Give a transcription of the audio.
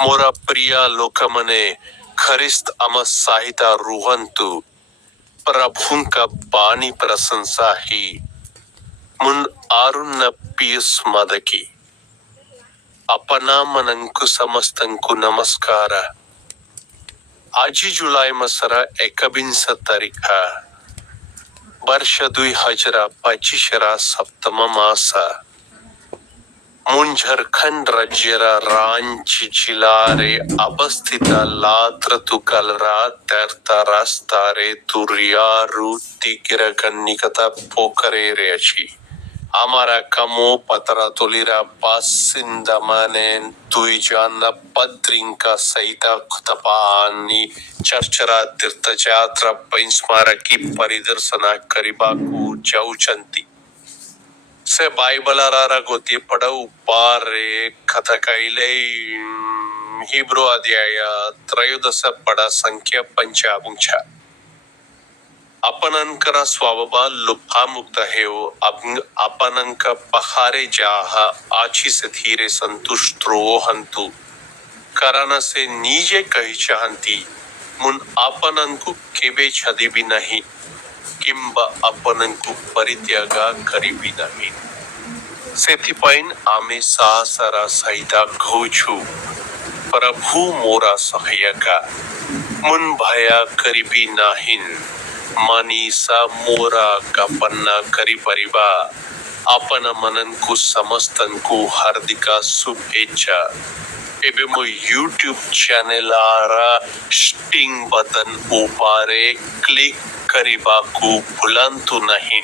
मोरा प्रिया लोकमने खरिस्त अम साहिता रुहंतु प्रभुं का बानी प्रशंसा ही मुन आरुन्न पियस मदकी अपना मनंकु समस्तंकु नमस्कार आजी जुलाई मसरा 21 तारीखा वर्ष 2025 सप्तम मासा मुन झारखंड राज्यरा रांची जिल्लारे अवस्थित लात्रतु कलरा तेरता रास्तारे तुरियारू तिगिरगन्निकता पोकरेरे अछि हमारा कमो पतरा तोलिरा बासिंदमने तुइजान पत्रिंका सहिता खुतपानी चर्चरा तीर्थयात्रा पैस्मारकी परिदर्शना करिबाकू जाउचंती से बाइबलरा गोती पडऊ पारे कथा कैले हिब्रू अध्याय 13 पड संख्या 55 अपनंकरा स्वभाव लुप्हा मुक्त हेओ अपनंक पहारे जाह आची से धीरे संतुष्टो हंतु कारण से नीजे कही चाहती मुन अपनंकु केबे छदी भी नहीं किंबा अपनंकु परित्यागा करी भी नहीं सेथिपाइन आमे साहसरा सहिता घोछु प्रभु मोरा सहायका मुन भया करी भी नाहिन मनीषा मोरा कपन्ना करी परिबा अपन मनन को समस्तन को हार्दिका शुभेच्छा एवं मो यूट्यूब चैनल आरा स्टिंग बटन ऊपरे क्लिक करिबा को भूलंतु नहीं।